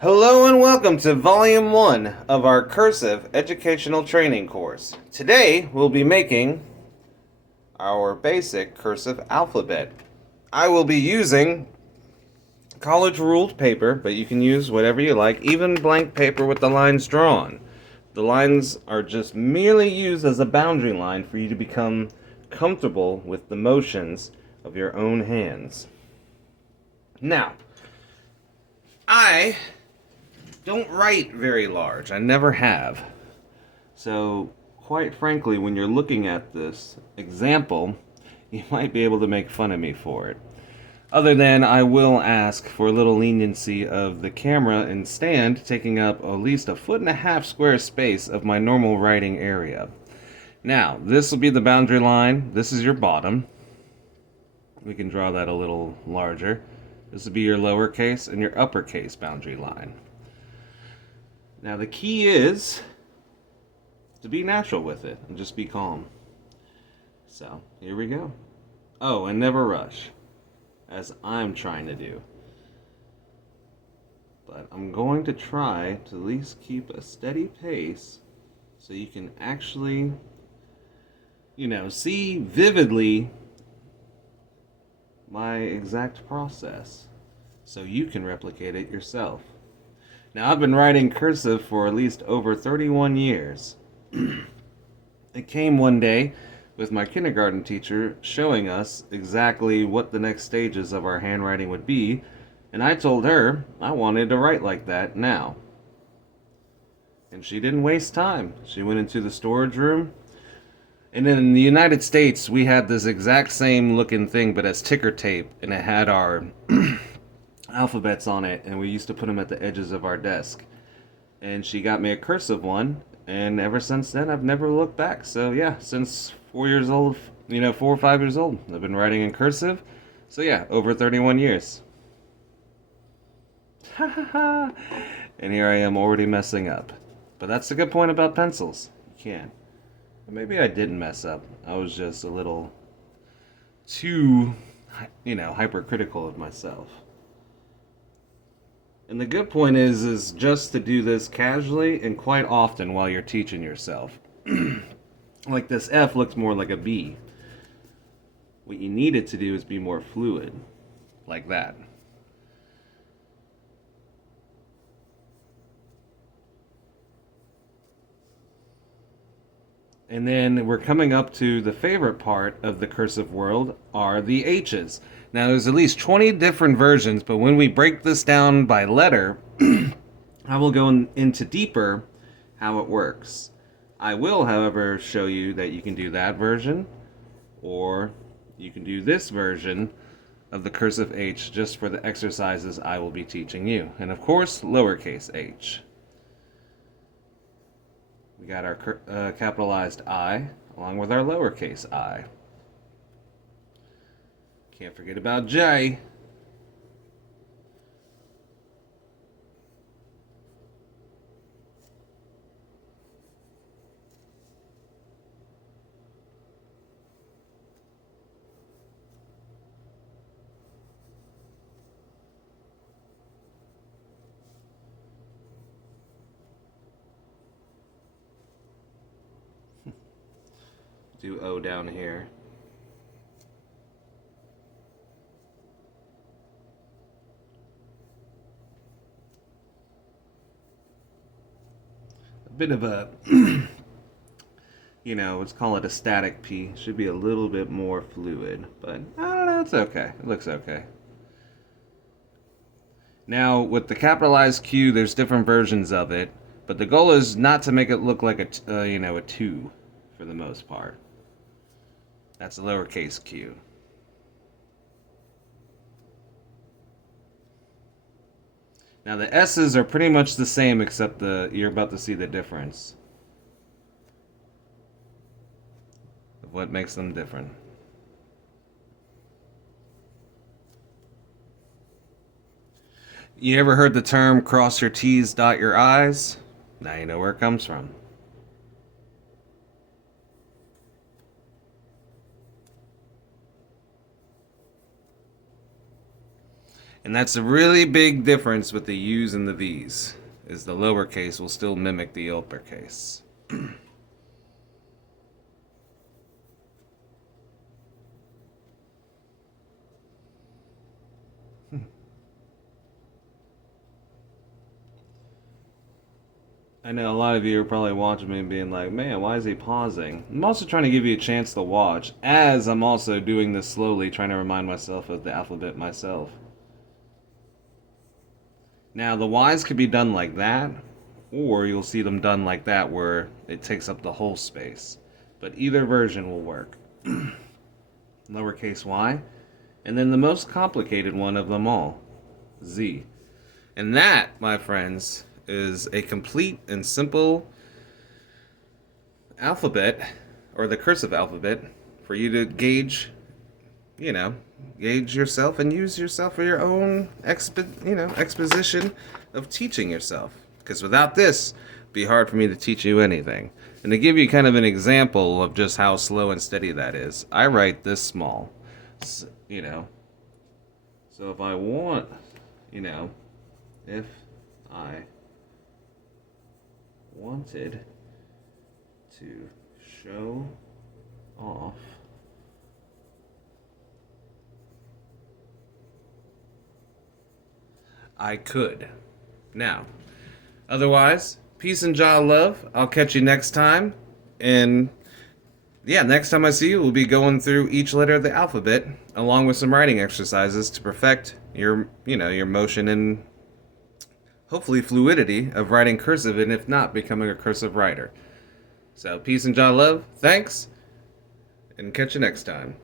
Hello and welcome to Volume 1 of our Cursive Educational Training course. Today we'll be making our basic cursive alphabet. I will be using college ruled paper, but you can use whatever you like, even blank paper with the lines drawn. The lines are just merely used as a boundary line for you to become comfortable with the motions of your own hands. Now, I don't write very large. I never have. So, quite frankly, when you're looking at this example, you might be able to make fun of me for it. Other than I will ask for a little leniency of the camera and stand taking up at least 1.5 feet square space of my normal writing area. Now, this will be the boundary line. This is your bottom. We can draw that a little larger. This will be your lowercase and your uppercase boundary line. Now the key is to be natural with it and just be calm. So, here we go. Oh, and never rush, as I'm trying to do. But I'm going to try to at least keep a steady pace so you can actually, see vividly my exact process so you can replicate it yourself. Now, I've been writing cursive for at least over 31 years. It came one day with my kindergarten teacher showing us exactly what the next stages of our handwriting would be, and I told her I wanted to write like that now. And she didn't waste time. She went into the storage room, and in the United States, we had this exact same looking thing, but as ticker tape, and it had our alphabets on it, and we used to put them at the edges of our desk. And she got me a cursive one, and ever since then I've never looked back. So yeah, since 4 years old, 4 or 5 years old, I've been writing in cursive. So yeah, over 31 years. Ha ha ha. And here I am already messing up. But that's the good point about pencils. You can. Or maybe I didn't mess up. I was just a little too, hypercritical of myself. And the good point is just to do this casually and quite often while you're teaching yourself. Like this F looks more like a B. What you need it to do is be more fluid, like that. And then we're coming up to the favorite part of the cursive world are the H's. Now there's at least 20 different versions, but when we break this down by letter, I will go into deeper how it works. I will, however, show you that you can do that version, or you can do this version of the cursive H just for the exercises I will be teaching you. And of course, lowercase h. We got our capitalized I, along with our lowercase I. Can't forget about J. Do O down here. A bit of a, let's call it a static P. Should be a little bit more fluid, but I don't know, it's okay. It looks okay. Now, with the capitalized Q, there's different versions of it, but the goal is not to make it look like a 2 for the most part. That's a lowercase q. Now the S's are pretty much the same except you're about to see the difference of what makes them different. You ever heard the term cross your T's, dot your I's? Now you know where it comes from. And that's a really big difference with the U's and the V's, is the lowercase will still mimic the uppercase. I know a lot of you are probably watching me and being like, man, why is he pausing? I'm also trying to give you a chance to watch, as I'm also doing this slowly, trying to remind myself of the alphabet myself. Now, the Y's could be done like that, or you'll see them done like that where it takes up the whole space. But either version will work. Lowercase y, and then the most complicated one of them all, Z. And that, my friends, is a complete and simple alphabet, or the cursive alphabet, for you to gauge, gauge yourself and use yourself for your own exposition of teaching yourself. Because without this, it'd be hard for me to teach you anything. And to give you kind of an example of just how slow and steady that is, I write this small, So if I want, if I wanted to show off I could. Now, otherwise, peace and jaw love. I'll catch you next time. And yeah, next time I see you, we'll be going through each letter of the alphabet along with some writing exercises to perfect your motion and hopefully fluidity of writing cursive, and if not, becoming a cursive writer. So peace and jaw love, thanks, and catch you next time.